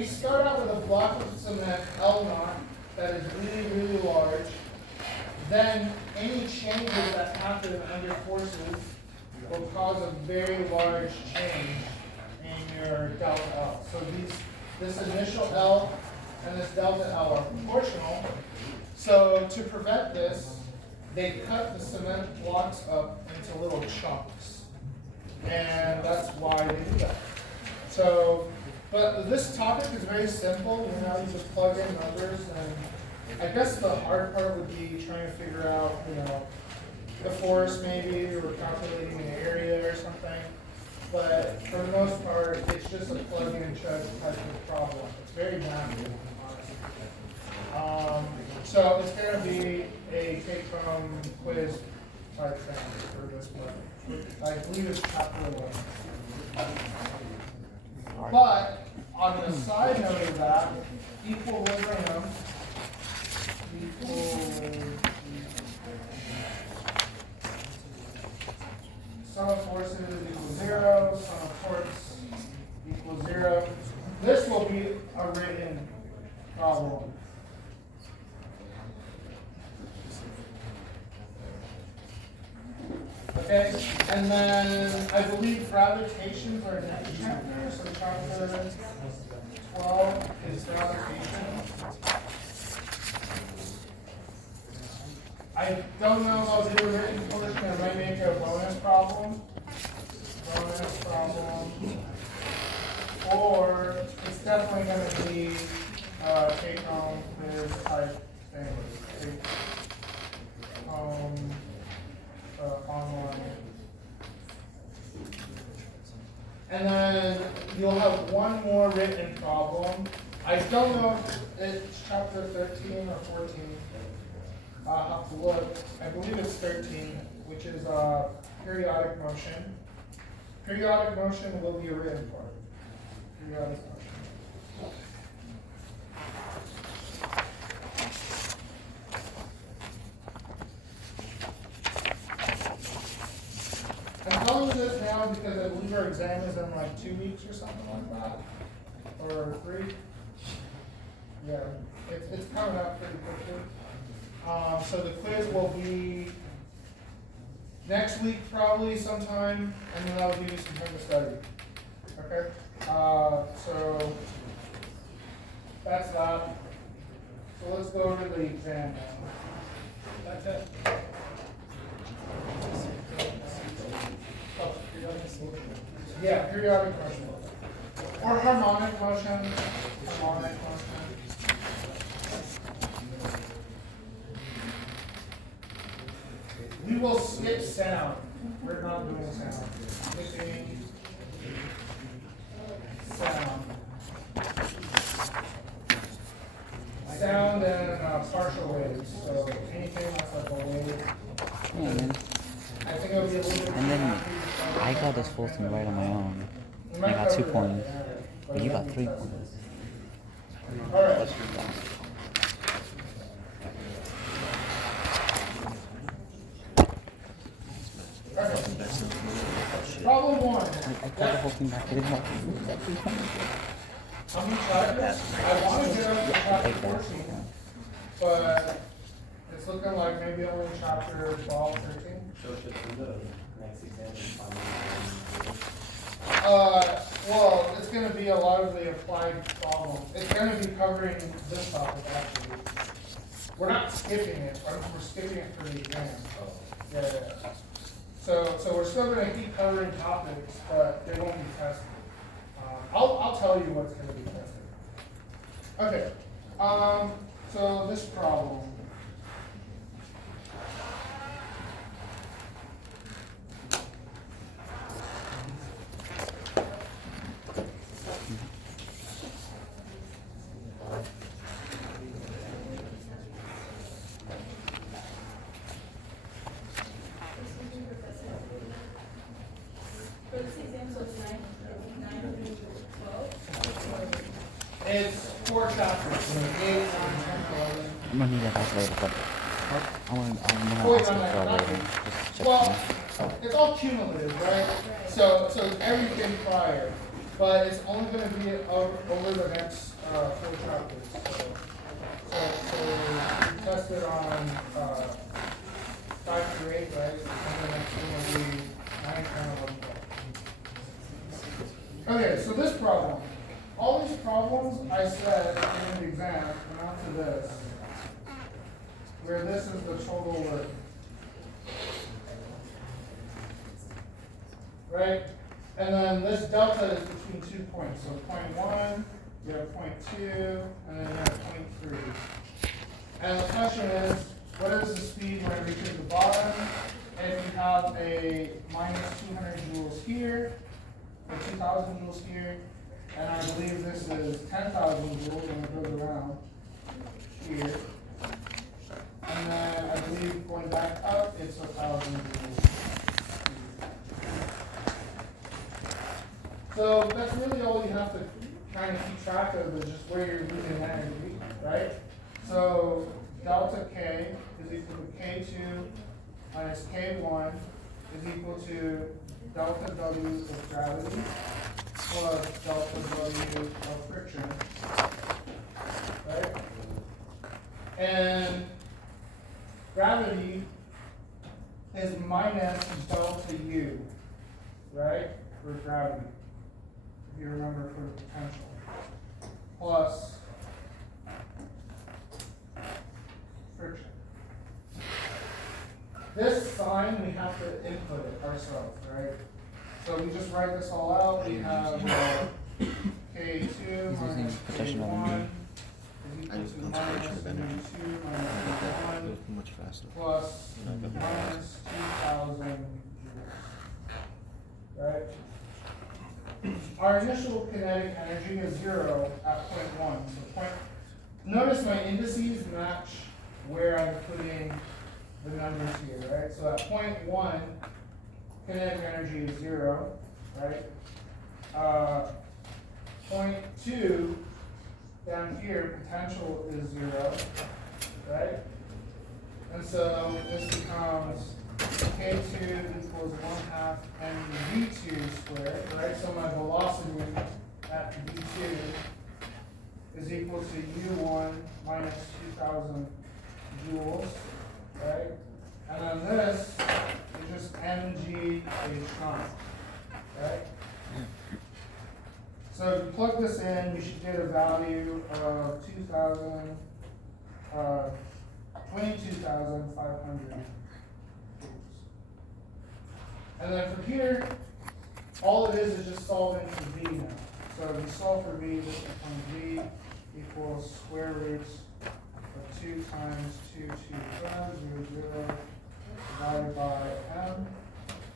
we start out with a block of cement, L naught, that is really, really large, then any changes that happen under forces will cause a very large change in your delta L. So this initial L and this delta L are proportional. So to prevent this, they cut the cement blocks up into little chunks. And that's why they do that. So, but this topic is very simple. You know, you just plug in numbers, and I guess the hard part would be trying to figure out, you know, the force maybe, or calculating an area or something. But for the most part, it's just a plug in and check type of problem. It's very mathematical, honestly. So it's going to be a take-home quiz type thing for this one. I believe it's chapter 1. But on the side note of that, equilibrium sum of forces equals 0, sum of torques equals 0. This will be a written problem. Okay, and then I believe gravitations are next chapter, so chapter 12 is gravitation. I don't know if I'll do a written portion, I might make a bonus problem. Or it's definitely going to be take home quiz type thing. Take home online. And then you'll have one more written problem. I don't know if it's chapter 13 or 14. I'll have to look. I believe it's 13, which is periodic motion. Periodic motion will be a written part. Periodic motion. I'm telling you this now because I believe our exam is in like 2 weeks or something like that. Or 3. Yeah, it's coming up pretty quickly. So the quiz will be next week probably sometime, and then I'll give you some time to study. Okay? So that's that. So let's go over the exam now. Okay. Yeah, periodic motion. Or harmonic motion. Harmonic motion. We will skip sound. We're not doing sound. Skipping sound. Sound and partial waves. So anything that's like a wave. Man. I think it'll be a little bit. And then I got this full thing right on my own. I got 2 points. But you got 3 points. Alright. Problem 1. I got the whole thing back. I didn't have How many chapters? I want to get up to chapter 14, but it's looking like maybe only chapter 12, 13. So should the next exam Well, it's going to be a lot of the applied problems. It's going to be covering this topic, actually. We're not skipping it, we're skipping it for the exam. Yeah. So we're still going to keep covering topics, but they won't be tested. I'll tell you what's going to be tested. Okay. So this problem. It's 4 chapters, so 8, 9, 10, 11. I'm gonna need that back later, but I'm gonna ask it for later. Just check Well, it's all cumulative, right? So it's everything prior. but it's only gonna be over the next, 4 chapters, so we tested on, 5 through 8, right? And the next one will be 9, 10, 11, 12. Okay, so this problem. All these problems I said in the exam come out to this, where this is the total work. Right? And then this delta is between 2 points. So point 1, you have point 2, and then you have point 3. And the question is, what is the speed when it reaches the bottom? And if you have a minus 200 joules here, or 2,000 joules here, and I believe this is 10,000 joules when it goes around here. And then I believe going back up, it's 1,000 joules. So that's really all you have to kind of keep track of is just where you're losing energy, right? So delta K is equal to K2 minus K1 is equal to delta W of gravity plus delta W of friction, right? And gravity is minus delta U, right, for gravity, if you remember for the potential, plus friction. This sign, we have to input it ourselves, right? So we just write this all out. We have K2 minus K1 is equal to minus V2 minus K1 much faster. plus minus 2,000 joules, right? Our initial kinetic energy is 0 at point 1. So notice my indices match where I'm putting the numbers here, right? So at point 1, kinetic energy is 0, right? Point 2, down here, potential is 0, right? And so this becomes K2 equals 1/2 mv2 squared, right? So my velocity at v2 is equal to u1 minus 2,000 joules, right? And then this is just mgh0, right? So if you plug this in, you should get a value of 22,500 joules. And then from here, all it is just solving for v now. So if you solve for v, this becomes v equals square roots of 2 times 2, 2, 0, 0, divided by m.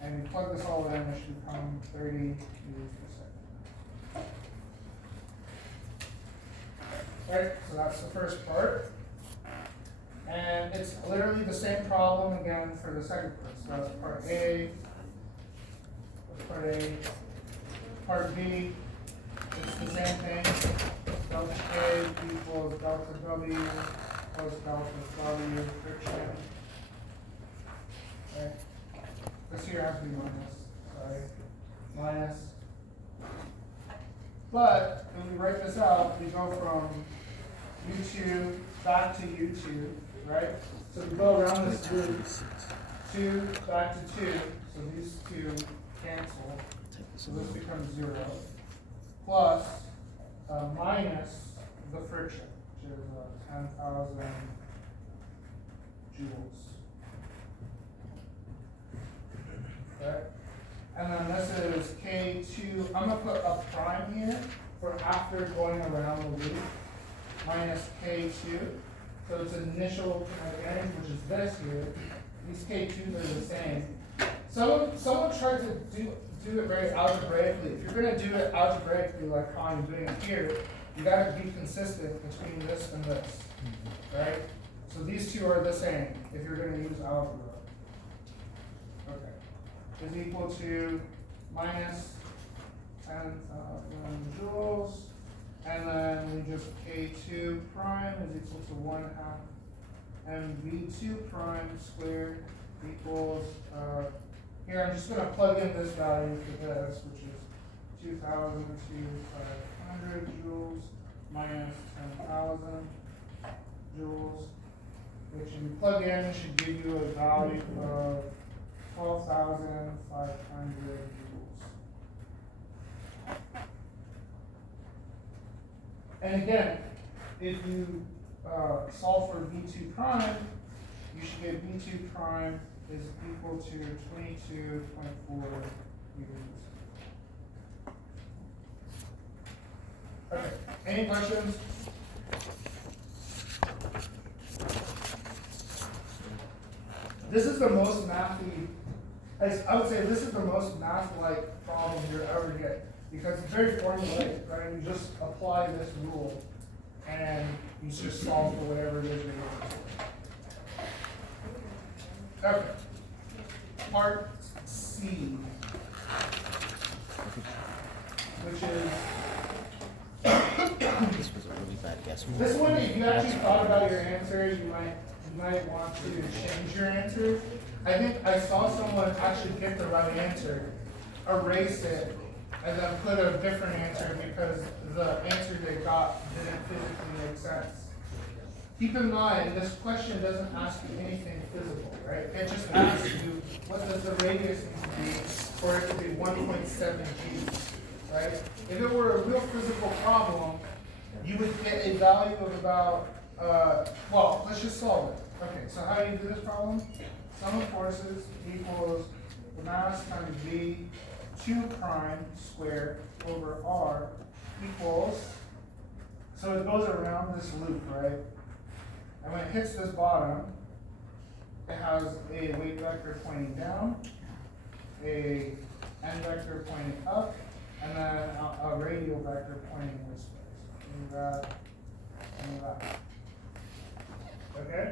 And you plug this all in, it should become 30 meters per second. Right, so that's the first part. And it's literally the same problem again for the second part. So that's part A. That's part A. Part B, it's the same thing. Delta K equals delta W plus delta W friction. Okay. This here has to be minus. Sorry. Minus. But when we write this out, we go from U2 back to U2, right? So we go around this loop, 2 back to 2, so these two cancel. So this becomes 0, plus minus the friction, which is 10,000 joules. Okay? And then this is K2, I'm going to put a prime here for after going around the loop, minus K2. So it's initial kinetic energy, which is this here. These K2s are the same. Someone tried to do it very algebraically. If you're going to do it algebraically like how I'm doing it here, you got to be consistent between this and this, right? So these two are the same if you're going to use algebra. Okay. Is equal to minus 10,000 joules, and then we just K2 prime is equal to 1/2 mv2 prime squared equals, here I'm just going to plug in this value for this, which is 2,000 to 500 joules minus 10,000 joules, which if you plug in should give you a value of 12,500 joules. And again, if you solve for V2 prime, you should get V2 prime is equal to 22.4 meters. Okay, any questions? This is the most mathy, I would say this is the most math-like problem you'll ever get, because it's very formulaic, right? You just apply this rule, and you just solve for whatever it is you're looking for. Okay. Part C, which is This was a really bad guess. this one. If you actually thought about your answer, you might want to change your answer. I think I saw someone actually get the right answer, erase it, and then put a different answer because the answer they got didn't physically make sense. Keep in mind, this question doesn't ask you anything physical, right? It just asks you, what does the radius need to be for it to be 1.7 Gs, right? If it were a real physical problem, you would get a value of about, well, let's just solve it. Okay, so how do you do this problem? Sum of forces equals the mass times V2 prime squared over R equals, so it goes around this loop, right? And when it hits this bottom, it has a weight vector pointing down, a n vector pointing up, and then a radial vector pointing this way. So that, and that. Okay?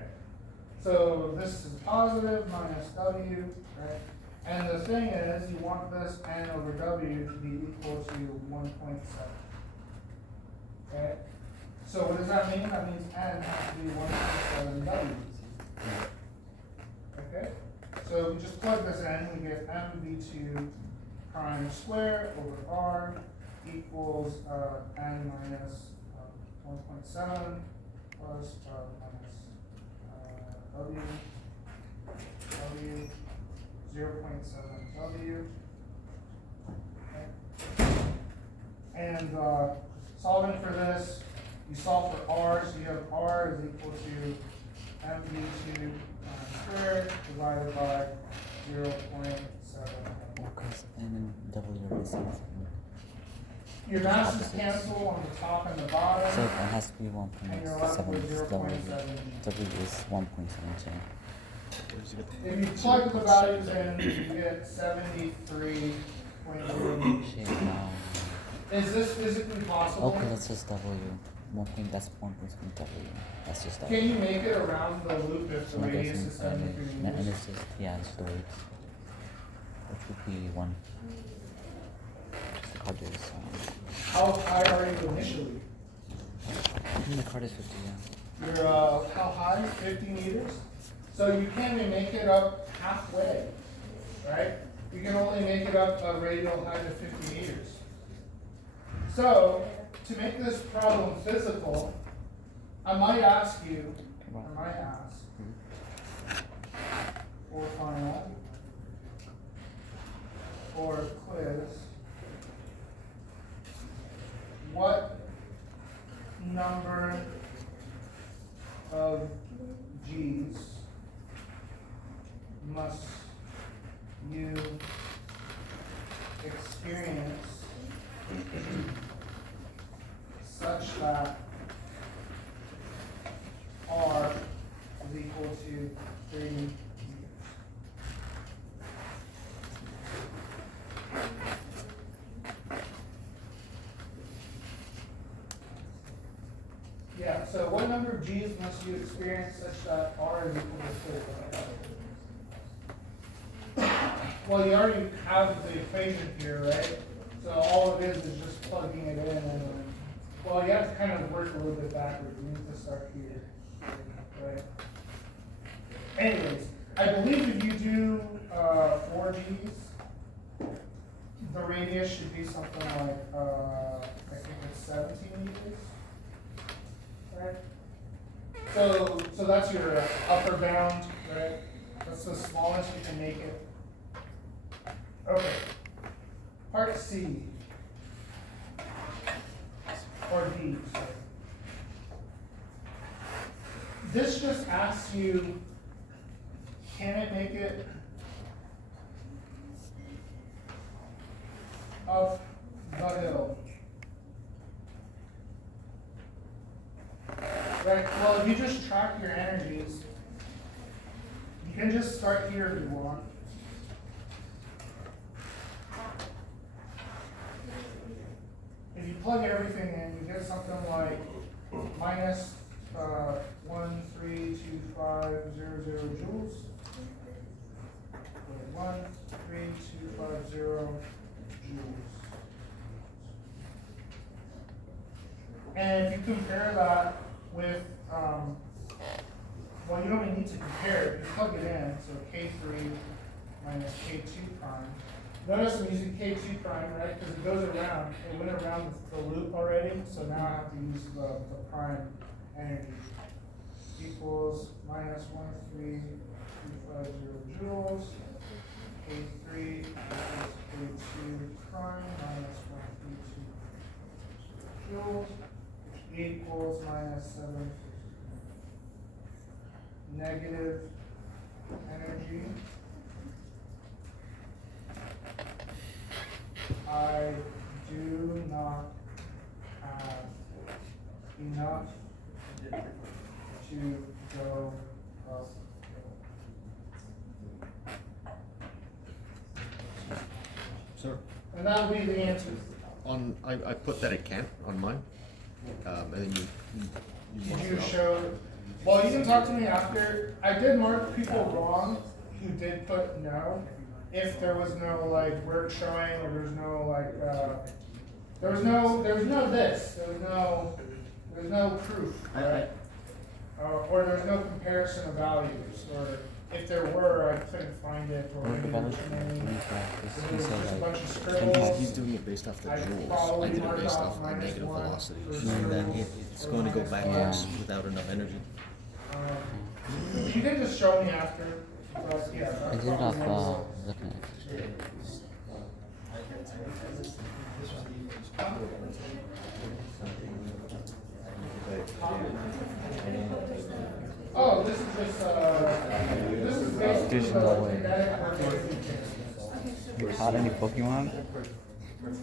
So this is positive minus W, right? And the thing is, you want this n over W to be equal to 1.7. Okay? So what does that mean? That means n has to be 1.7 W. Okay? So we just plug this in, we get mv2 prime squared over r equals n minus 1.7 plus minus w 0.7 w. Okay. And solving for this, you solve for r, so you have r is equal to mv2 squared divided by 0.7. Because n and W are the same thing. Your masses cancel on the top and the bottom. So it has to be And you're left 1.7. with W 0.7. W is 1.72. If you plug the values in, you get 73.0. Shit, no. Is this physically possible? Okay, that's just W. That's 1.7 W. That's just W. Can you make it around the loop if the No, it radius doesn't, is 73 and meters? it's just, yeah, it's the weights. Which would be 1. Just the card is, How high are you initially? I think the card is 50, yeah. You're, how high? 50 meters? So you can't even make it up halfway, right? You can only make it up a radial height of 50 meters. So, to make this problem physical, I might ask you, for final, or quiz, what number of G's must you experience such that R is equal to 3 meters? Yeah, so what number of G's must you experience such that R is equal to 3? Well, you already have the equation here, right? So all it is just plugging it in, and then, well, you have to kind of work a little bit backwards. You need to start here, right? Anyways, I believe if you do 4 G's, the radius should be something like, I think it's 17 meters. Right? So that's your upper bound, right? That's the smallest you can make it. Okay. Part C. Or D, sorry. This just asks you, can it make it up the hill? Right, well, if you just track your energies, you can just start here if you want. If you plug everything in, you get something like minus 13250 joules. 13250 joules. And if you compare that with, well, you don't even need to compare it. You plug it in, so K3 minus K2 prime. Notice I'm using K2 prime, right? Because it goes around. It went around the loop already, so now I have to use the prime energy. Equals minus 13250 joules. K3 equals K2 prime minus 132 joules, which equals minus 7 negative energy. I do not have enough to go up. Sir, And that would be the answer. I put that it can't on mine, and then you Did mark you it out. show, well, you can talk to me after. I did mark people wrong who did put no. If there was no like work showing, or there's no like, there was no this, there was no proof, right? Or there's no comparison of values, or if there were, I couldn't find it, or maybe there was too many. If there was just a bunch of scribbles. He's doing it based off the I joules. probably I did it marked based off off the minus negative one velocity, for and then scribbles, it's or going to go minus backwards one. without enough energy. You can just show me after, but yeah. I that's did it off probably looking at Oh, this is just, this is basically There's the no way. kinetic work. You caught any Pokemon?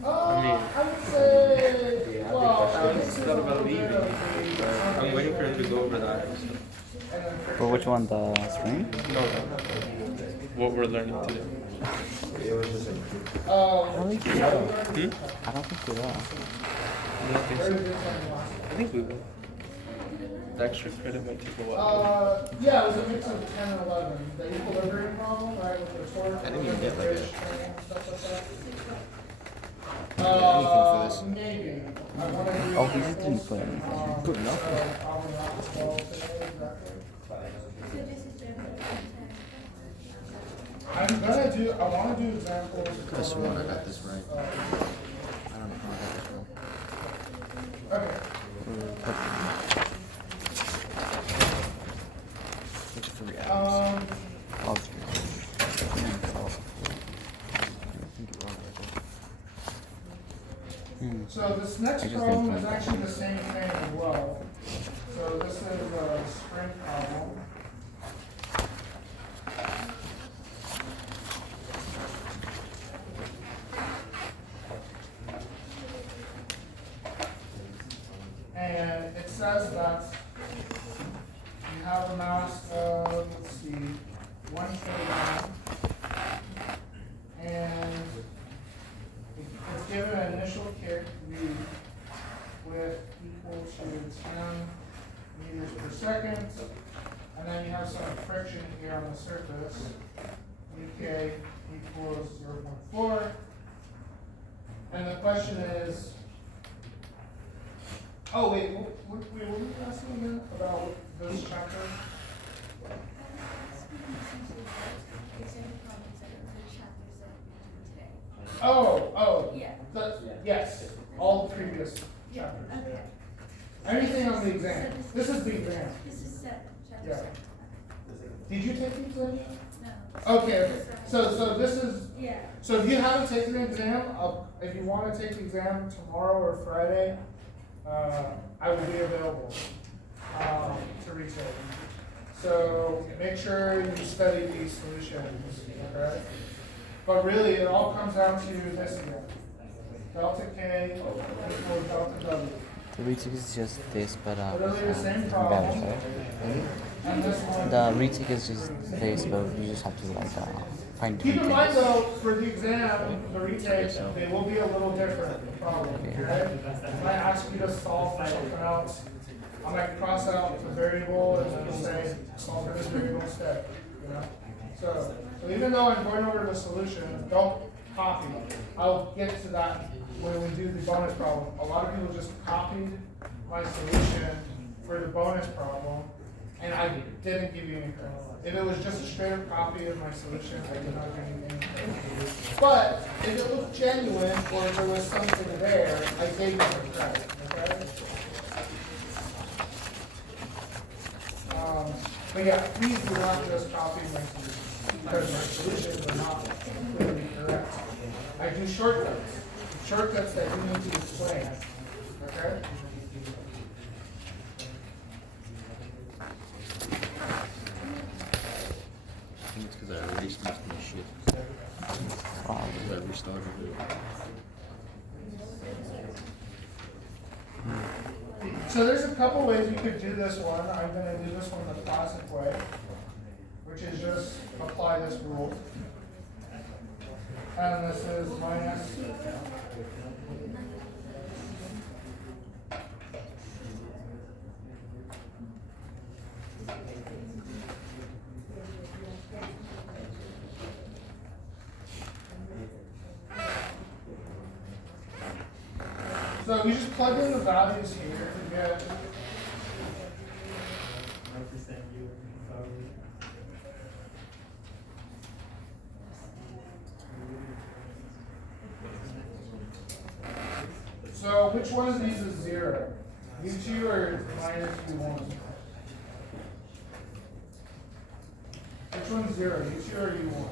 I would say, well, I was thought about leaving, but I'm waiting for him to go over that. For which one? The spring? No, what we're learning today. I don't think we will. I don't think we will. I don't think so. I think we will. The extra credit might take a while. Yeah, it was a mix of 10 and 11. The equilibrium problem, right, with the torque. I didn't even get like bridge a- training, stuff like that. Anything for this? Maybe. I wanna do Oh, he examples, didn't put anything. Good enough. So probably not 12 today, exactly. I wanna do examples. Could have sworn I got this right. I don't know how I got this wrong. Okay. Look at 3 atoms. Oh, I think you're wrong right there. So this next I just problem didn't is find actually the same thing as well. So this is a spring problem. And it says that you have a mass of, let's see, 1 kilogram. And it's given an initial kick V with equal to 10 meters per second. And then you have some friction here on the surface. UK equals 0.4. And the question is, oh wait, what were you asking again about this chapter? Oh, This is the exam. This is set. Yeah. Did you take the exam? No. Okay. So this is. Yeah. So if you haven't taken the exam, if you want to take the exam tomorrow or Friday, I will be available to retake. So make sure you study these solutions, okay? But really, it all comes down to this again. Delta K equals delta W. The retake is just this, but Literally the same advantage, problem. right? And this one. The retake is just this, but you just have to like find Keep in different mind things. though, for the exam, the retakes, they will be a little different, probably, okay? I might ask you to solve for something else. I might cross out the variable and then say, solve for this variable instead, you know? So even though I'm going over the solution, don't copy. I'll get to that when we do the bonus problem. A lot of people just copied my solution for the bonus problem, and I didn't give you any credit. If it was just a straight up copy of my solution, I did not give you any credit. But if it looked genuine or if there was something there, I gave you some credit, okay? But yeah, please do not just copy my solution, because my solutions are not completely correct. I do shortcuts that you need to explain, okay? I think it's because I erased most of my shit. Because I restarted it. So there's a couple ways you could do this one. I'm going to do this one the classic way, which is just apply this rule. And this is minus. So you just plug in the values here to get. So which one of these is 0? U2 or minus U1? Which one's 0? U2 or U1?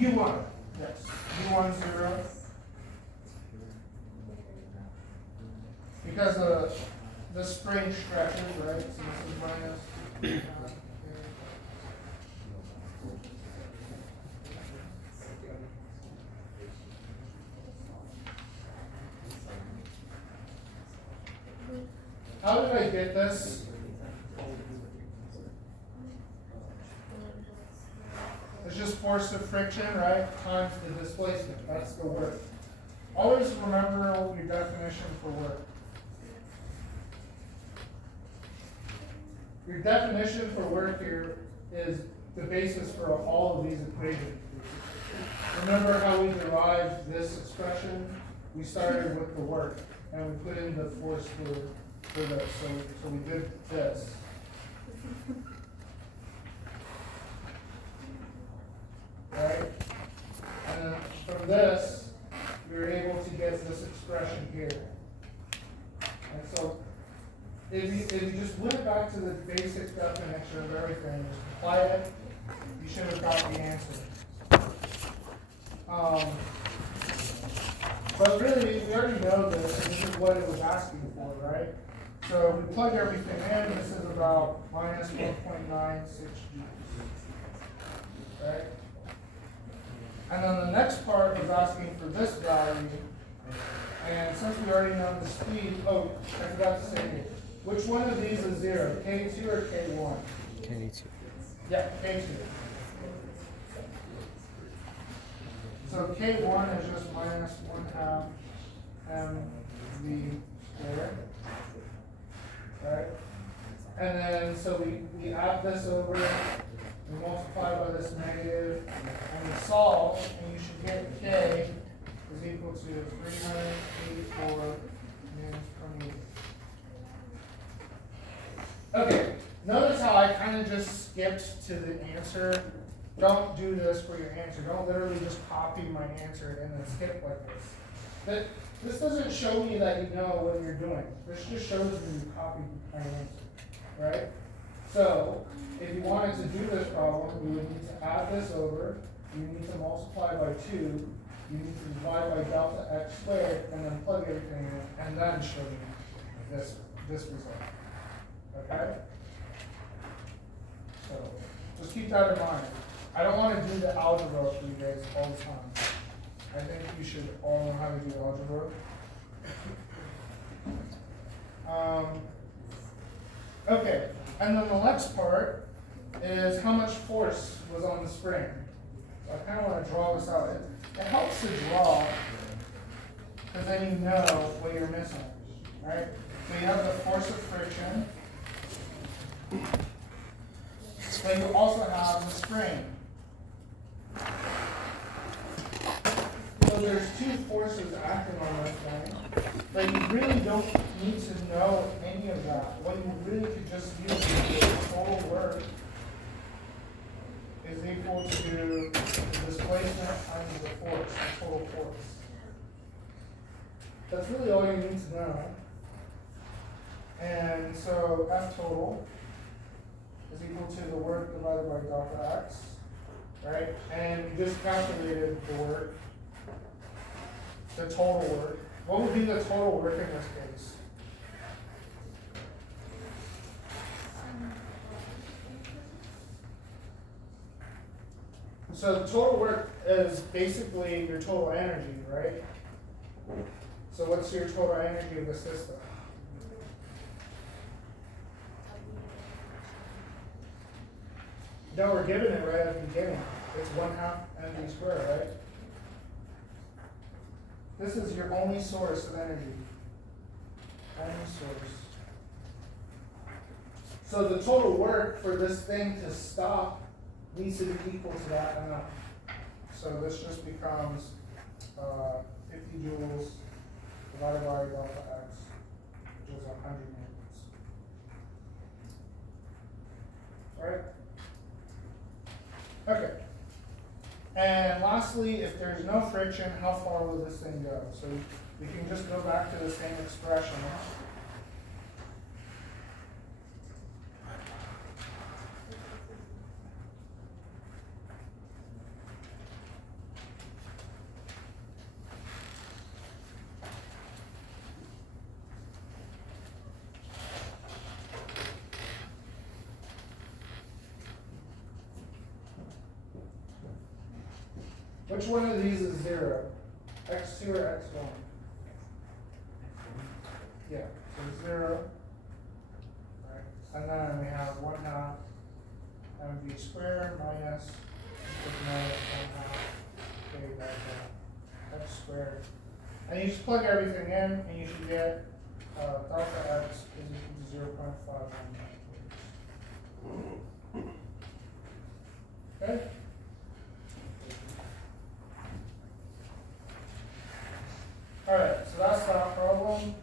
U1, yes. U1 0. Because the spring stretches, right? So this is minus. How did I get this? It's just force of friction, right? Times the displacement. That's the work. Always remember your definition for work. Your definition for work here is the basis for all of these equations. Remember how we derived this expression? We started with the work, and we put in the force for this. So we did this. Right? And then from this, we were able to get this expression here. And so, if you just went back to the basic definition of everything, just apply it, you should have got the answer. But really, we already know this, and this is what it was asking for, right? So we plug everything in, this is about minus 1.96 G. Right? And then the next part is asking for this value. And since we already know the speed, oh, I forgot to say it. Which one of these is 0? K2 or K1? K2. Yeah, K2. So K1 is just minus 1/2 mv squared. Right? And then, so we add this over, we multiply by this negative, and we solve, and you should get K is equal to 384 minutes per meter. Okay, notice how I kind of just skipped to the answer. Don't do this for your answer. Don't literally just copy my answer and then skip like this. This doesn't show me that you know what you're doing. This just shows me you copied my answer, right? So, if you wanted to do this problem, we would need to add this over, you need to multiply by 2, you need to divide by delta x squared, and then plug everything in, and then show me this result. Okay? So, just keep that in mind. I don't want to do the algebra for you guys all the time. I think you should all know how to do algebra. Okay, and then the next part is how much force was on the spring. So I kind of want to draw this out. It helps to draw, because then you know what you're missing, right? So you have the force of friction. Then you also have the spring. So there's 2 forces acting on this thing, but you really don't need to know any of that. What you really could just use is the total work is equal to the displacement times the force, the total force. That's really all you need to know. And so F total is equal to the work divided by delta x, right? And you just calculated the work, the total work. What would be the total work in this case? So the total work is basically your total energy, right? So what's your total energy of the system? No, we're given it right at the beginning. It's 1/2 mv squared, right? This is your only source of energy. Only source. So the total work for this thing to stop needs to be equal to that amount. So this just becomes 50 joules divided by delta x, which is 100 newtons. Right? Okay. And lastly, if there's no friction, how far will this thing go? So we can just go back to the same expression. Which one of these is 0? X2 or X1? Yeah, so 0. Right. And then we have 1/2 mv squared minus 1/2 k by x squared. And you just plug everything in, and you should get delta x is equal to 0.51. Okay? Alright, so that's that problem.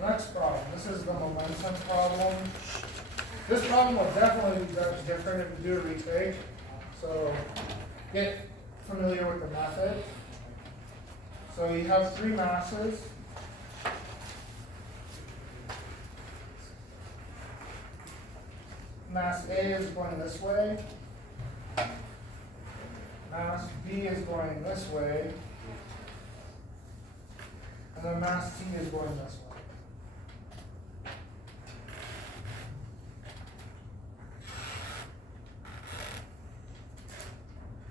Next problem. This is the momentum problem. This problem will definitely be different if you do a retake. So get familiar with the method. So you have 3 masses. Mass A is going this way. Mass B is going this way. And then mass T is going this way.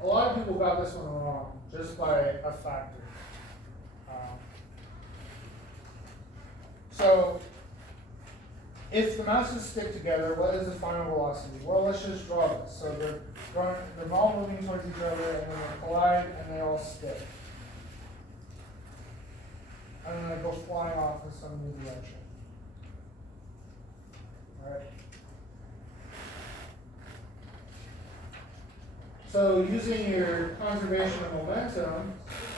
A lot of people got this one wrong, just by a factor. So, if the masses stick together, what is the final velocity? Well, let's just draw this. So they're all moving towards each other, and then they collide, and they all stick. And then they go flying off in some new direction. Alright. So using your conservation of momentum,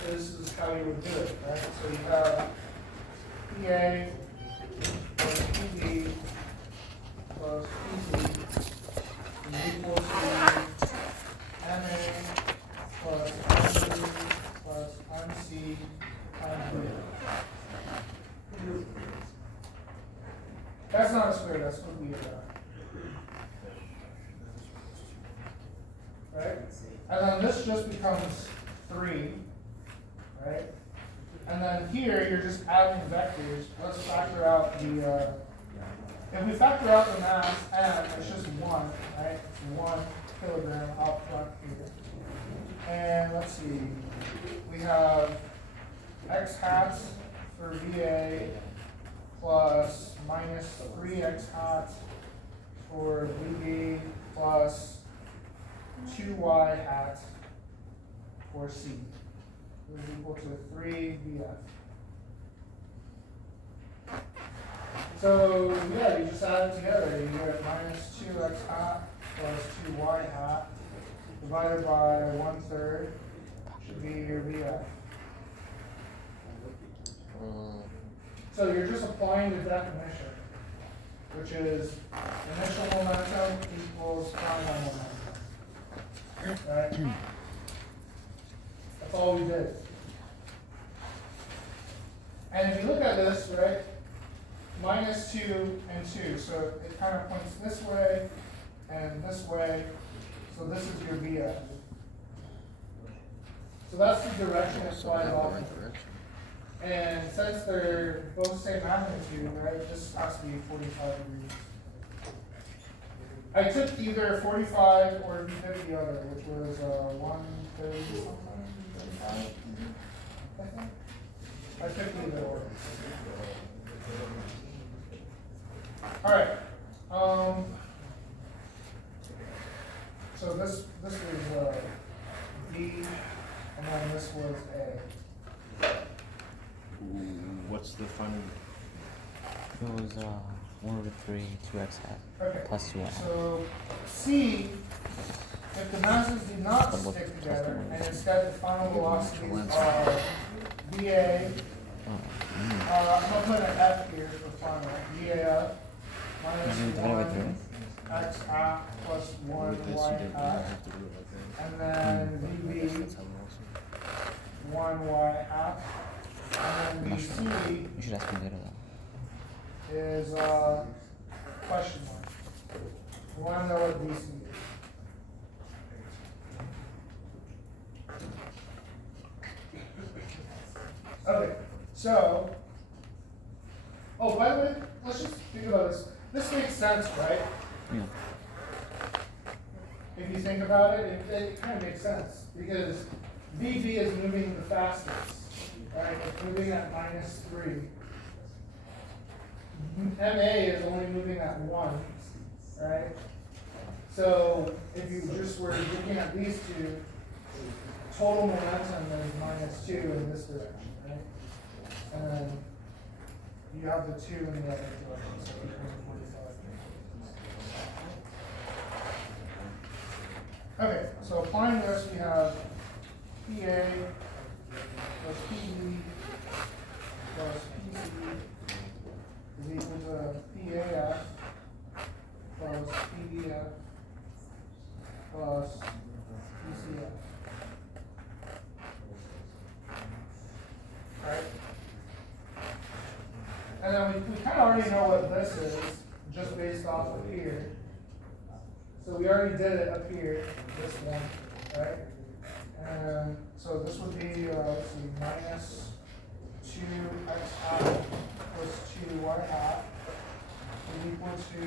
this is how you would do it, right? So you have PA plus PB plus PC is equal to MA plus MC plus MC times V. That's not a square, that's would be a graph. Right? And then this just becomes 3, right? And then here, you're just adding vectors. Let's factor out the, if we factor out the mass m, it's just 1, right? It's 1 kilogram up front here. And let's see, we have x hat for VA plus minus 3x hat for VB plus 2y hat for C. This is equal to 3 VF. So yeah, you just add it together. You get minus 2x hat plus 2y hat divided by 1/3 should be your VF. So you're just applying the definition, which is initial momentum equals final momentum. Right? That's all we did. And if you look at this, right, minus 2 and 2, so it kind of points this way and this way, so this is your VF. So that's the direction it's flies off. And since they're both same magnitude, right, this has to be 45 degrees. I took either 45 or we did the other, which was 130 something, 35, I think. I took either or. All right. So this was B, and then this was A. What's the final? It was 1/3 2x hat Okay. plus 2y hat. So C, if the masses do not stick together, and instead the final velocities are VA, I'm going to put an F here for final, VAF minus 1 x hat plus 1 y hat, and then VB 1 y hat, and then VC You should ask me later though. is question mark. We want to know what VC is. Okay, so, oh, by the way, let's just think about this. This makes sense, right? Yeah. If you think about it, it kind of makes sense because VB is moving the fastest, right? It's moving at minus 3. MA is only moving at 1, right? So if you just were looking at these two, total momentum is minus 2 in this direction, right? And then you have the 2 in the other direction, so it becomes 45. Okay, so applying this, we have PA plus PB plus PC is equal to PAF plus PBF plus PCF. Right? And then we kind of already know what this is, just based off of here. So we already did it up here, this one, right? And so this would be, let's see, minus 2x hat plus 2y hat is equal to,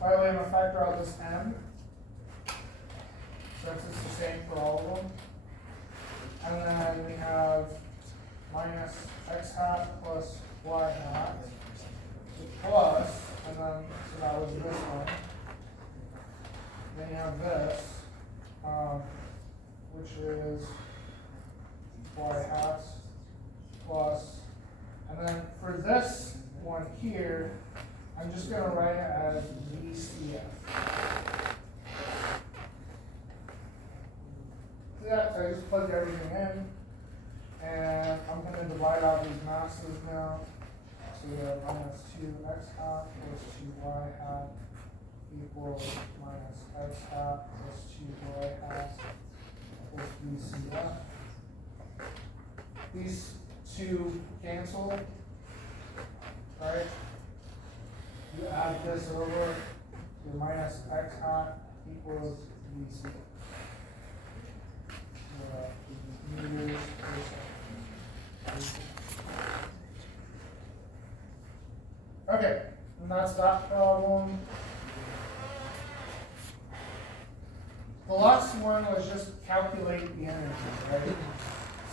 by the way, I'm going to factor out this m, since it's the same for all of them. And then we have minus x hat plus y hat plus, and then, so that was this one. Then you have this, which is y hat plus, and then for this one here, I'm just going to write it as VCF. See that? So I just plugged everything in, and I'm going to divide out these masses now. So we have minus 2x hat plus 2y hat equals minus x hat plus 2y hat plus VCF. These two cancel. right? You add this over, your minus x hat equals VC. Meters per second. Okay, and that's that problem. The last one was just calculate the energy, right?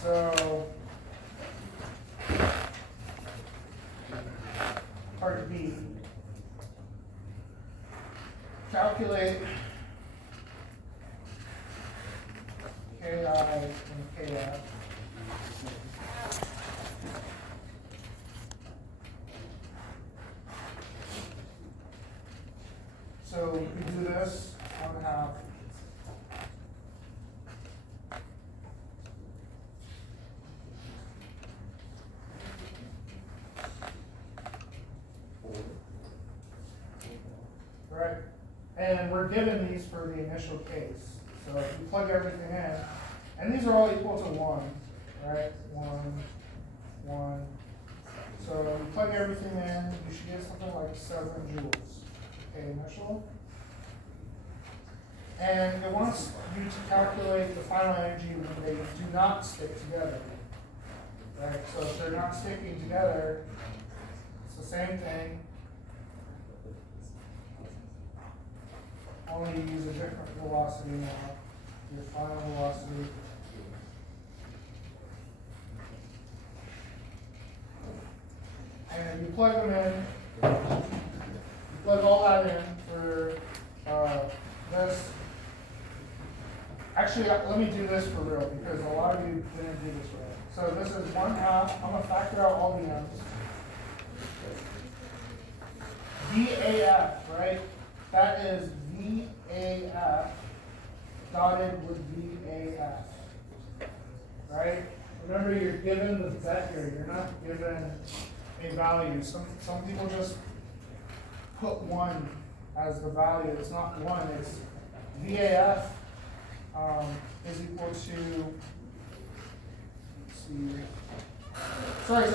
So, part B, calculate Ki and Kf. So we do this, 1/2. Right, and we're given these for the initial case. So if you plug everything in, and these are all equal to 1, right? 1, 1. So you plug everything in, you should get something like 7 joules. Okay, initial. And it wants you to calculate the final energy when they do not stick together. Right, so if they're not sticking together, it's the same thing. Only use a different velocity now. Your final velocity. And you plug them in. You plug all that in for this. Actually, let me do this for real because a lot of you didn't do this right. So this is 1/2. I'm gonna factor out all the m's. VAF, right? That is VAF dotted with VAF, right? Remember, you're given the vector. You're not given a value. Some people just put 1 as the value. It's not 1. It's VAF is equal to. Let's see. Sorry.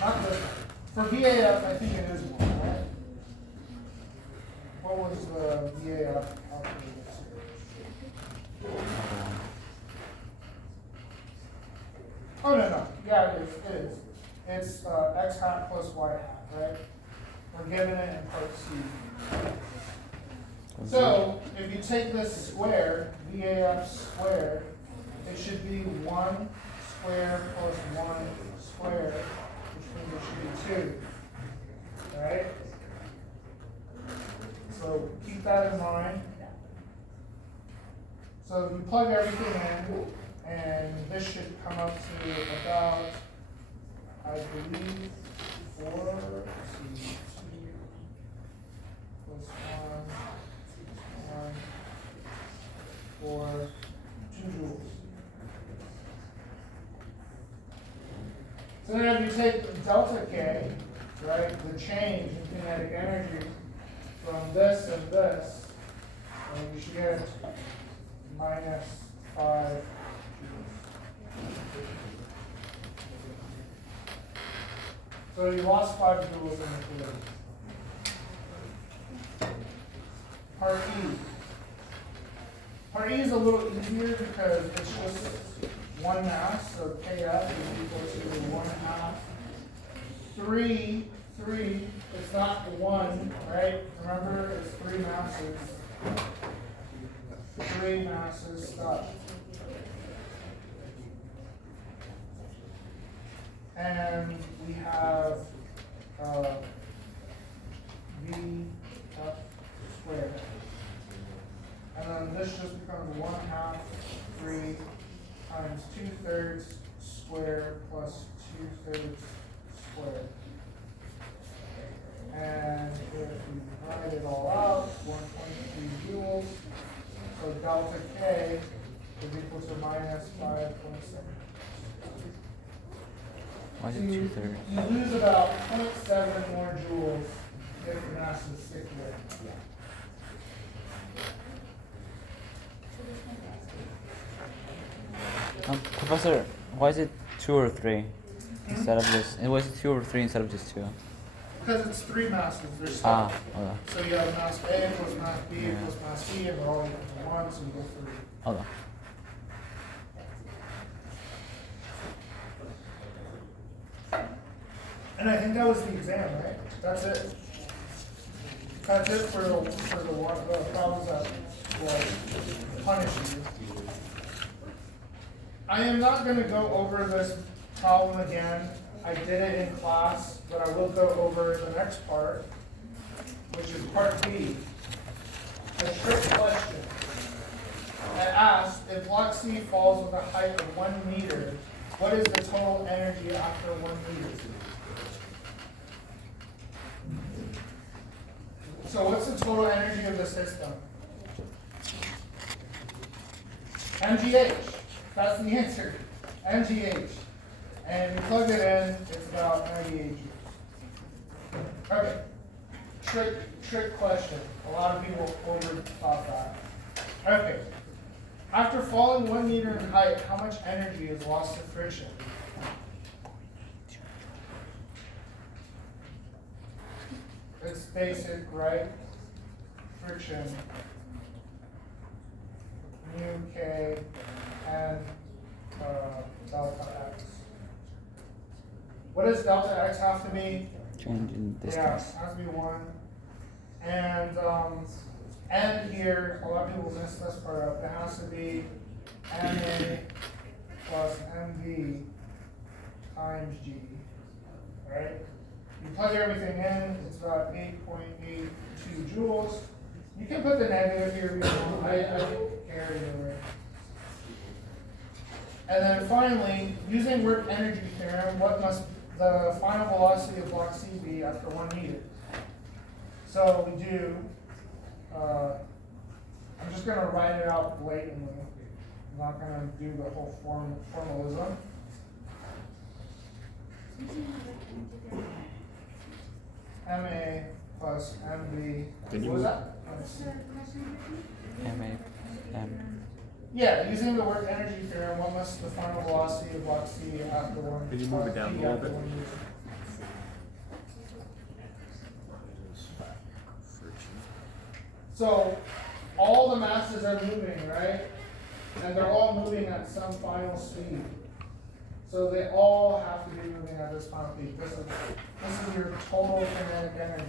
Not this one. For VAF, I think it is 1, right? What was the VAF calculated? Oh, no. Yeah, it is. It's x hat plus y hat, right? We're given it in part C. So, if you take this square, VAF squared, it should be 1 squared plus 1 squared, which means it should be 2. Right? So keep that in mind. So if you plug everything in, and this should come up to about, I believe, 4, let's see, 2 plus 1, 4, 2 joules. So then if you take delta K, right, the change in kinetic energy from this and this, and you should get minus 5 joules. So you lost 5 joules in the fluid. Part E. Part E is a little easier because it's just 1 mass, so Kf is equal to 1/2. 3, it's not 1, right? Remember, it's 3 masses. 3 masses stuck. And we have VF squared. And then this just becomes 1/2 3 times 2/3 squared plus 2/3 squared. And if we divide it all out, 1.3 joules. So delta K is equal to minus 5.7. Why is So it you 2/3? You lose about 0.7 more joules if the masses stick there. Professor, why is it 2 or 3? instead of just, it was 2 over 3 instead of just 2. Because it's 3 masses, there's Ah, stuff. hold on. So you have mass A plus mass B Yeah. plus mass C, and they're all equal to 1, so you go 3. Hold on. And I think that was the exam, right? That's it. That's it for the problems that will punish you. I am not going to go over this problem again. I did it in class, but I will go over the next part, which is part B. A trick question. It asks, if block C falls with a height of 1 meter, what is the total energy after 1 meter? So what's the total energy of the system? MGH. That's the answer. MGH. And you plug it in, it's about 98 joules. Okay. Trick question. A lot of people overthought that. Okay. After falling 1 meter in height, how much energy is lost to friction? It's basic, right? Friction. Mu K and delta X. What does delta X have to be? Change in Yeah, distance. it has to be 1. And here, a lot of people miss this part up. It has to be MA plus MV times G, right? You plug everything in, it's about 8.82 joules. You can put the negative here if you want. I don't care either way. And then finally, using work energy theorem, what must the final velocity of block C be after 1 meter? So we do, I'm just going to write it out blatantly. I'm not going to do the whole formalism. MA plus MV. What was that? M. Yeah, using the work energy theorem, what must the final velocity of block C after 1 Can you move it down a little after bit? 1 meter? So all the masses are moving, right? And they're all moving at some final speed. So they all have to be moving at this final speed. This is your total kinetic energy.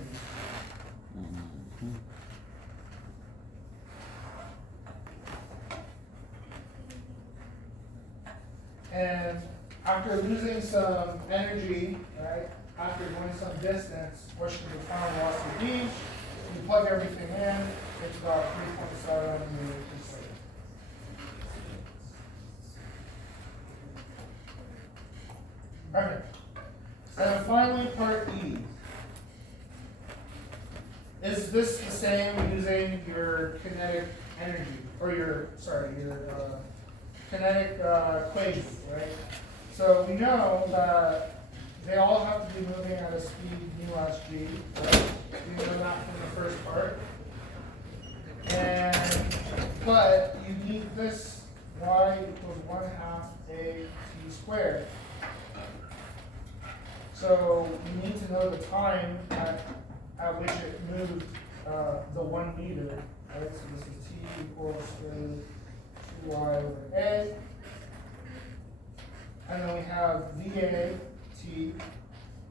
And after losing some energy, right, after going some distance, what should the final velocity be? You plug everything in, it's about 3.7 meters per second. Okay. And then finally, part E. Is this the same using your kinetic energy, or your kinetic equation, right? So we know that they all have to be moving at a speed mu s g, right? We know that from the first part. But you need this y equals 1/2 a t squared. So you need to know the time at which it moved the 1 meter, right? So this is t equals 2y over a. And then we have VA t,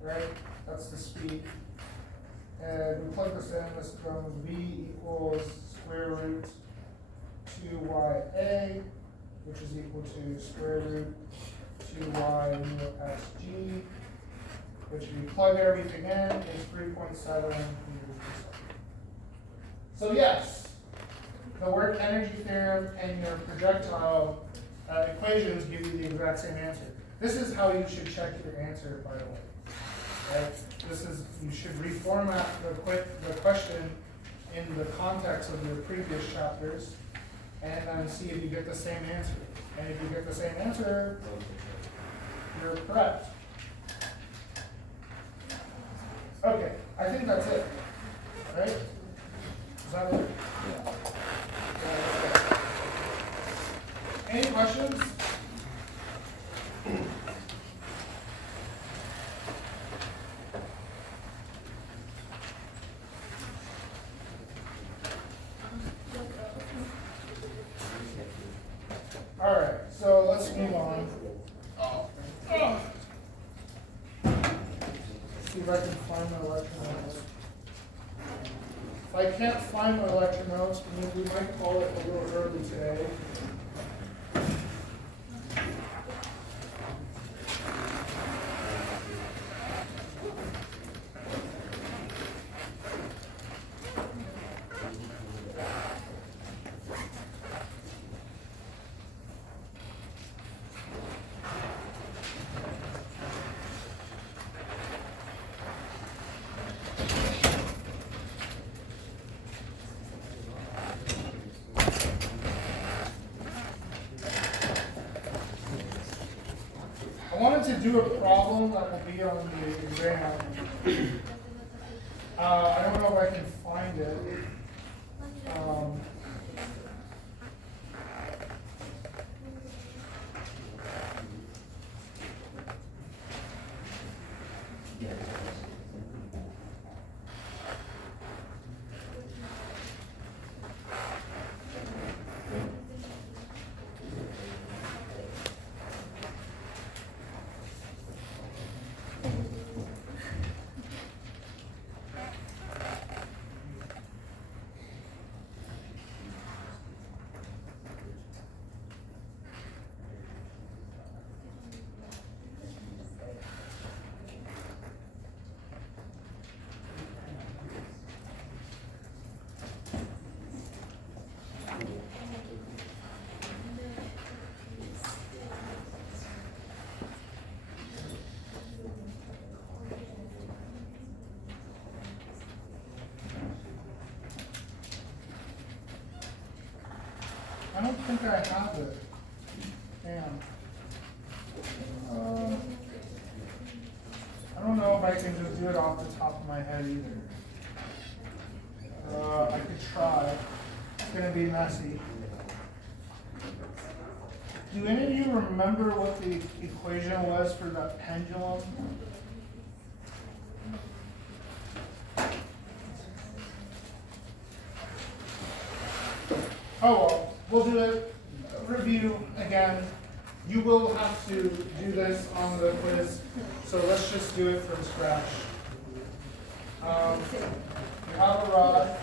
right? That's the speed. And we plug this in, this becomes v equals square root 2ya, which is equal to square root 2y mu sg, which if you plug everything in is 3.7 meters per second. So yes, the work energy theorem and your projectile equations give you the exact same answer. This is how you should check your answer, by the way. Right? You should reformat the question in the context of your previous chapters, and then see if you get the same answer. And if you get the same answer, you're correct. Okay, I think that's it. Right? Is that it? Yeah. Any questions? see if I can find my lecture notes. If I can't find my lecture notes, we might call it a little early today. I wanted to do a problem that will be on the exam. I don't know if I can find it. I don't think I have it. Damn. I don't know if I can just do it off the top of my head either. I could try. It's gonna be messy. Do any of you remember what the equation was for that pendulum? Oh well, we'll do it. Review again. You will have to do this on the quiz, so let's just do it from scratch. You have a rod,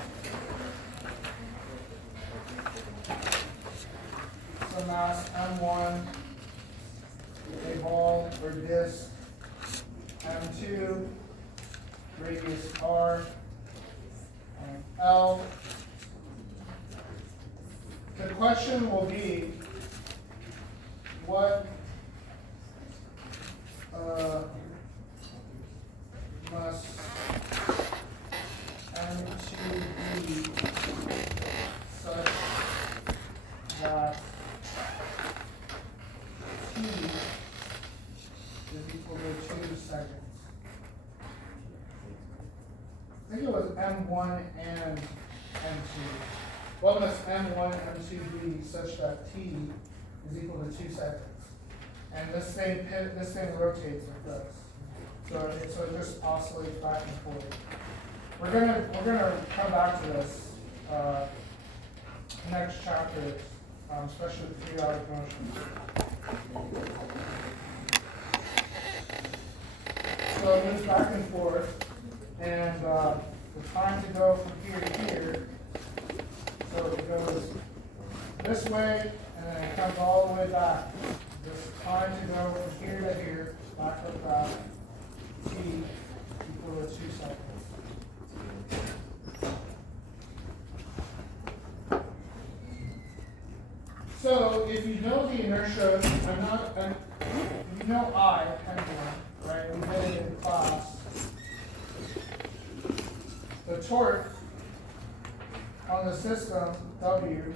some mass M1, a ball or disc, M2, radius R, and L. The question will be, what must M2 be such that T is equal to 2 seconds? I think it was M1 and M2. What must M1 and M2 be such that T is equal to 2 seconds? And this thing rotates like this. So it just oscillates back and forth. We're gonna come back to this next chapter, especially with periodic motion. So it moves back and forth, and the time to go from here to here. So it goes this way, and then it comes all the way back. This time to go from here to here, back like that. T equal to 2 seconds. So if you know the inertia, if you know I, pendulum, right? We did it in class. The torque on the system, W1,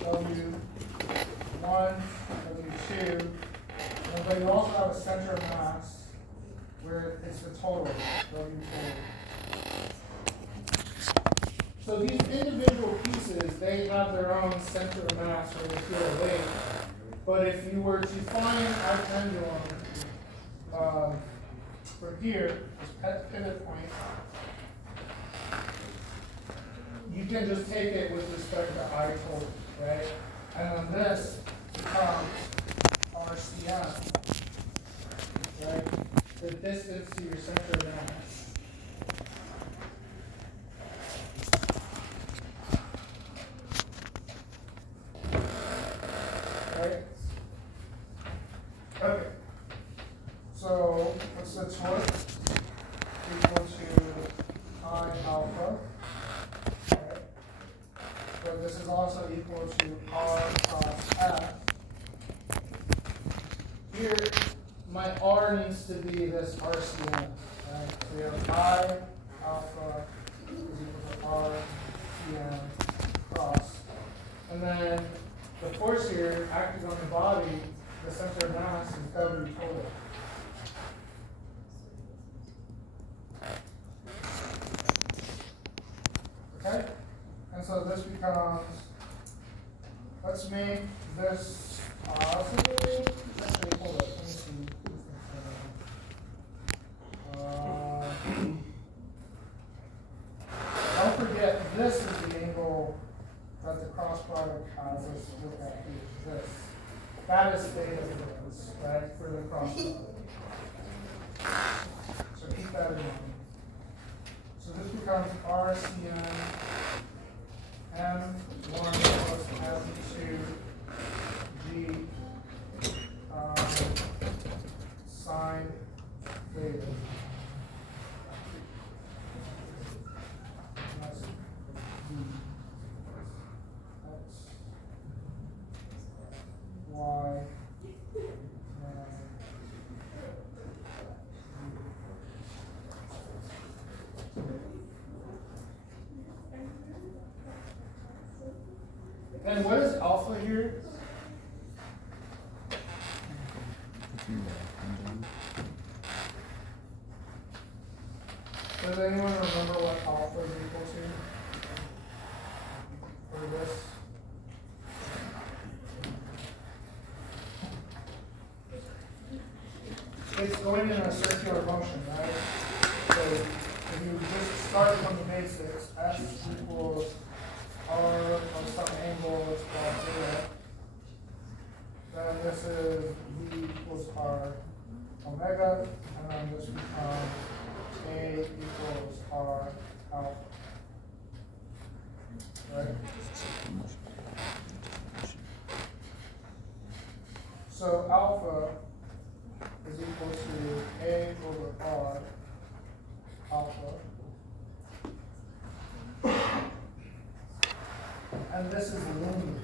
W2, but you also have a center of mass where it's the total, W total. So these individual pieces, they have their own center of mass or they feel weight. But if you were to find our pendulum from here, this pivot point, you can just take it with respect to I total, right? And then this becomes RCM, right? the distance to your center of mass. Right? Okay. So what's the torque? Equal to I alpha. Right? But this is also equal to R cross F. Here, my R needs to be this RCM. Right? So we have I alpha is equal to RCM cross. And then the force here acting on the body, the center of mass is W total. Okay? And so this becomes, let's make this positive. Actually, hold up, let me see. Don't forget, this is the angle that the cross product has us look at here. This. That is theta difference, right, for the cross product. So keep that in mind. So this becomes RCM M1 plus M2 G sine theta. That's V. X, Y, and what is alpha here? Does anyone remember what alpha is equal to? For this? It's going in a circular motion, right? So if you just start from the basics, S equals R plus some angle, it's called theta. Then this is V equals R omega, and then this becomes A equals R alpha. Right? So alpha is equal to A over R alpha. And this is linear.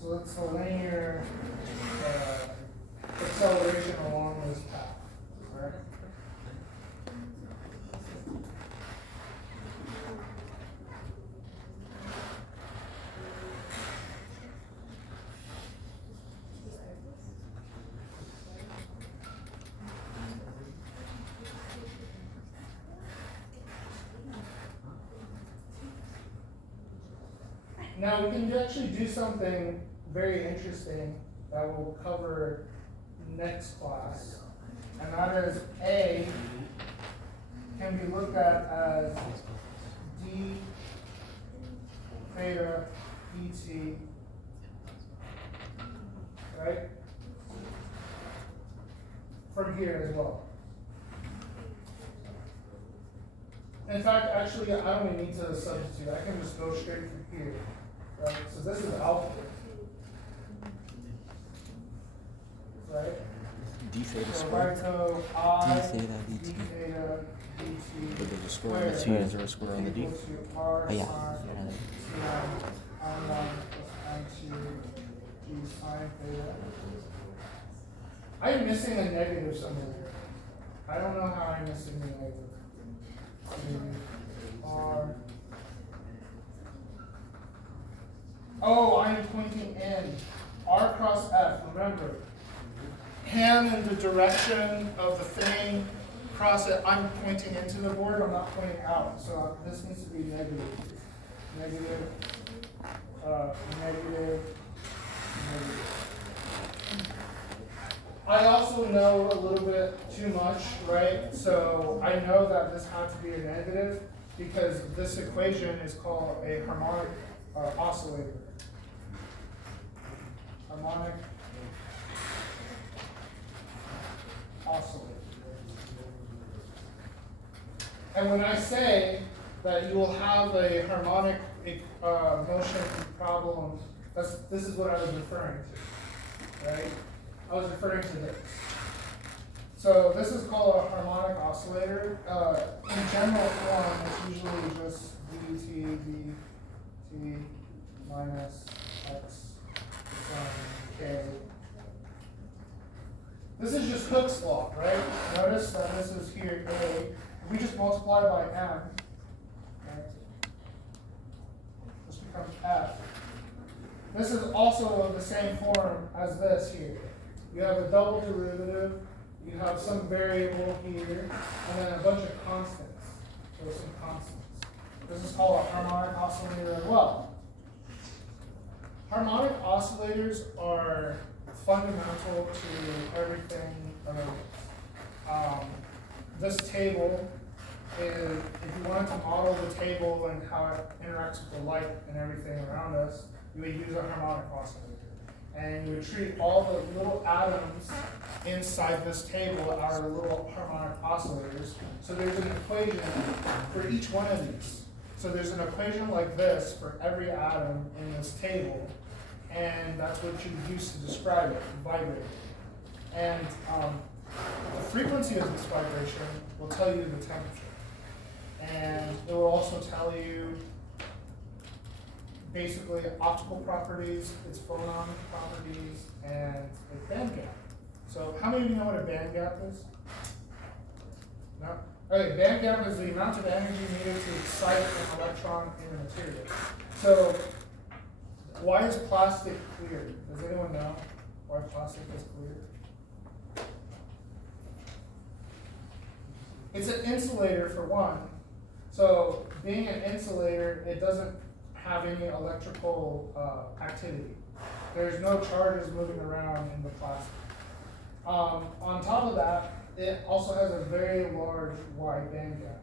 So it's a linear acceleration along this path, right? Now we can actually do something very interesting that we'll cover next class, and that is A can be looked at as d theta dt, right? From here as well. In fact, actually, I don't even need to substitute. I can just go straight from here. Right? So this is alpha. Right? D theta So squared. right, so I D theta dt. d theta dt But there's a square on the T. Is there a square on the D? equals to R Oh, yeah. sine M1 plus M2 G sine theta. I'm missing a negative somewhere. I don't know how I'm missing the negative. R. Oh, I'm pointing in. R cross F, remember. Hand in the direction of the thing, cross it. I'm pointing into the board, I'm not pointing out. So this needs to be negative. Negative, negative, negative. I also know a little bit too much, right? So I know that this had to be a negative because this equation is called a harmonic oscillator. Harmonic And when I say that you will have a harmonic motion problem, this is what I was referring to, right? I was referring to this. So this is called a harmonic oscillator. In general form, it's usually just dt minus x k. This is just Hooke's law, right? Notice that this is here a. If we just multiply by m, right? This becomes f. This is also the same form as this here. You have a double derivative, you have some variable here, and then a bunch of constants. So some constants. This is called a harmonic oscillator as well. Harmonic oscillators are fundamental to everything around us. This table is, if you wanted to model the table and how it interacts with the light and everything around us, you would use a harmonic oscillator. And you would treat all the little atoms inside this table are little harmonic oscillators. So there's an equation for each one of these. So there's an equation like this for every atom in this table, and that's what you use to describe it, vibrating. And the frequency of this vibration will tell you the temperature. And it will also tell you basically optical properties, its phonon properties, and its band gap. So how many of you know what a band gap is? No? Okay, band gap is the amount of energy needed to excite an electron in a material. So why is plastic clear? Does anyone know why plastic is clear? It's an insulator for one. So being an insulator, it doesn't have any electrical activity. There's no charges moving around in the plastic. On top of that, it also has a very large wide band gap.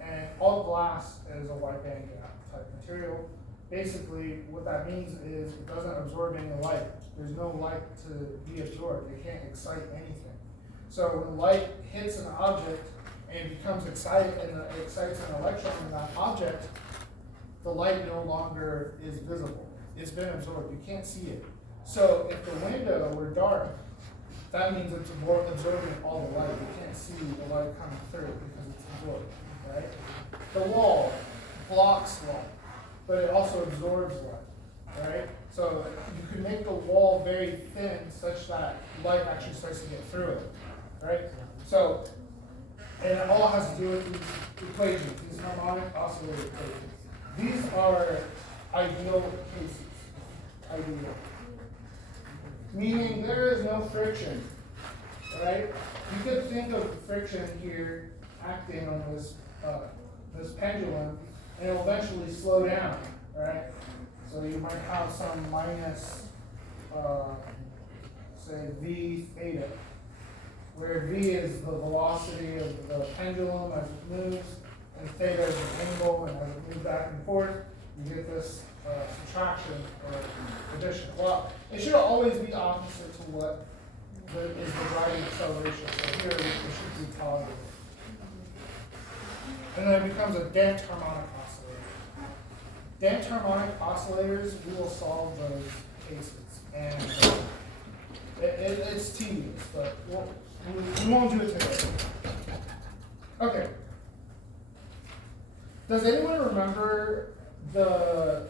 And all glass is a wide band gap type material. Basically, what that means is it doesn't absorb any light. There's no light to be absorbed. It can't excite anything. So when light hits an object and becomes excited and it excites an electron in that object, the light no longer is visible. It's been absorbed. You can't see it. So if the window were dark, that means it's absorbing all the light. You can't see the light coming through because it's absorbed, right? The wall blocks light, but it also absorbs light, right? So you can make the wall very thin such that light actually starts to get through it, right? So, and it all has to do with these equations, these harmonic oscillator equations. These are ideal cases, ideal. Meaning there is no friction, right? You could think of friction here acting on this this pendulum, and it will eventually slow down, right? So you might have some minus, say, v theta, where v is the velocity of the pendulum as it moves, and theta is the angle, and as it moves back and forth, you get this subtraction or addition. Well, it should always be opposite to what is the driving acceleration. So here it should be positive. And then it becomes a damped harmonic oscillator. Damped harmonic oscillators, we will solve those cases. And it's tedious, but we won't do it today. Okay. Does anyone remember the,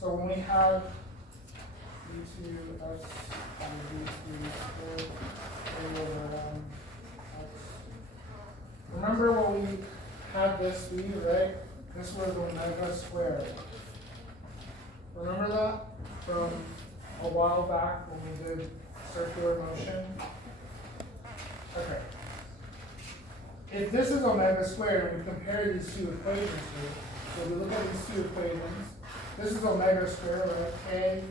so when we have d2x and d3 squared over x, remember when we had this v, right? This was omega squared. Remember that from a while back when we did circular motion? Okay. If this is omega squared, and we compare these two equations here, so we look at these two equations, this is omega squared, right? K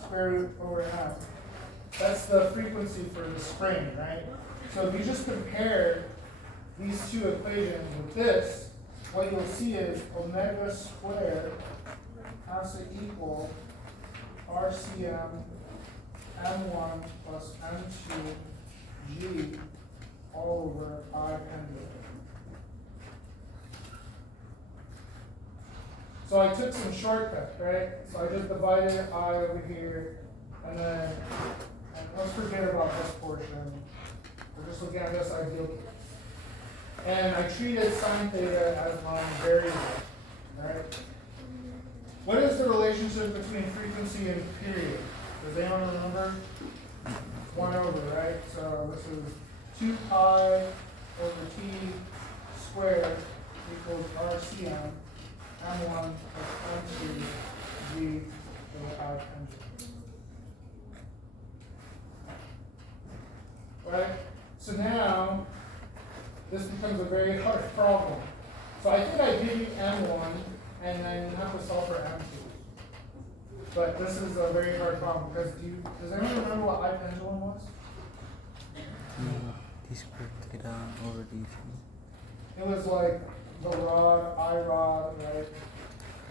square root over m. That's the frequency for the spring, right? So if you just compare these two equations with this, what you'll see is omega squared has to equal RCM m1 plus m2 g all over I pendulum. So I took some shortcut, right? So I just divided I over here, and then, and let's forget about this portion. We're just looking at this ideal case. And I treated sine theta as my variable, right? What is the relationship between frequency and period? Does anyone remember? 1 over, right? So this is 2 pi over t squared equals RCM M1 plus M2 G over I pendulum. Right? So now, this becomes a very hard problem. So I think I give you M1, and then you have to solve for M2. But this is a very hard problem, because does anyone remember what I pendulum was? T squared theta over dt. It was like the rod, I rod, right?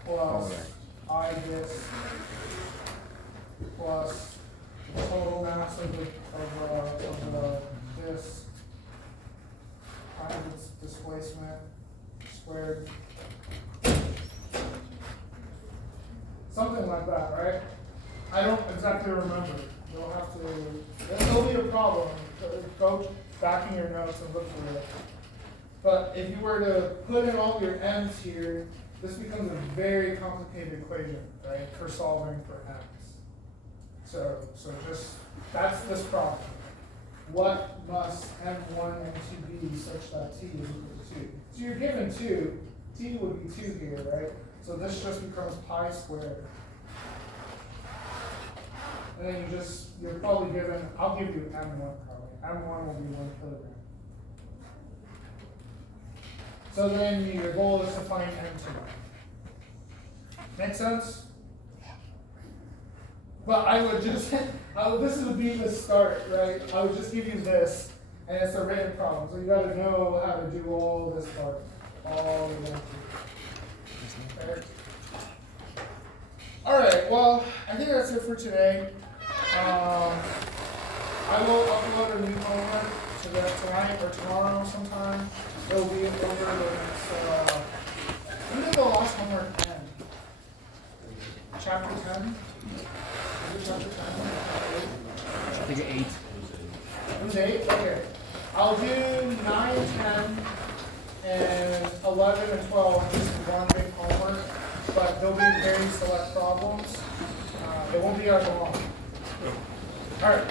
Plus I disc, plus the total mass of the disc times its displacement squared. Something like that, right? I don't exactly remember. You'll have to, there'll be a problem. Go back in your notes and look for it. But if you were to put in all your m's here, this becomes a very complicated equation, right, for solving for m's. So just, that's this problem. What must m1 and 2 be such that t is equal to 2? So you're given 2, t would be 2 here, right? So this just becomes pi squared. And then you're probably given, I'll give you m1 probably. m1 will be 1 kilogram. So then your goal is to find m2. Make sense? But I would just, this would be the start, right? I would just give you this, and it's a written problem. So you gotta know how to do all this part. All the way through. Okay? Alright, well, I think that's it for today. I will upload a new homework so that tonight or tomorrow sometime it'll be over the next, when did the last homework end? Chapter 10? Is it chapter 10? I think 8. It was 8? Okay. I'll do 9, 10, and 11 and 12, just one big homework, but they'll be very select problems. It won't be as long. Alright.